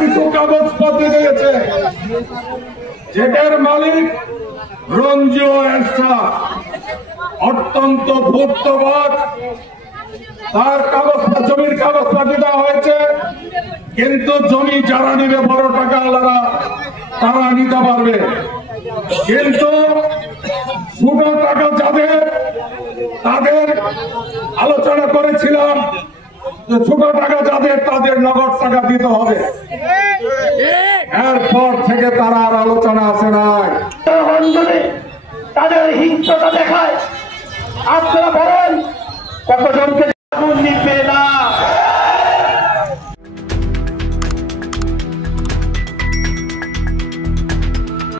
কিছু কাগজপত্র দিয়েছে, যেটার মালিক রঞ্জু এরশাদ অত্যন্ত ধূর্তবাদ। তার জমির কাগজপত্র দেওয়া হয়েছে, কিন্তু জমি যারা নিবে বড় টাকা আলাদা তারা নিতে পারবে, কিন্তু ছোট টাকা যাদের তাদের আলোচনা করেছিলাম ছোট টাকা যাদের তাদের নগদ টাকা দিতে হবে। এরপর থেকে তারা আর আলোচনা আসে নাই। তাদের হিংসতা দেখায়। আপনারা বলেন কতজনকে নিবে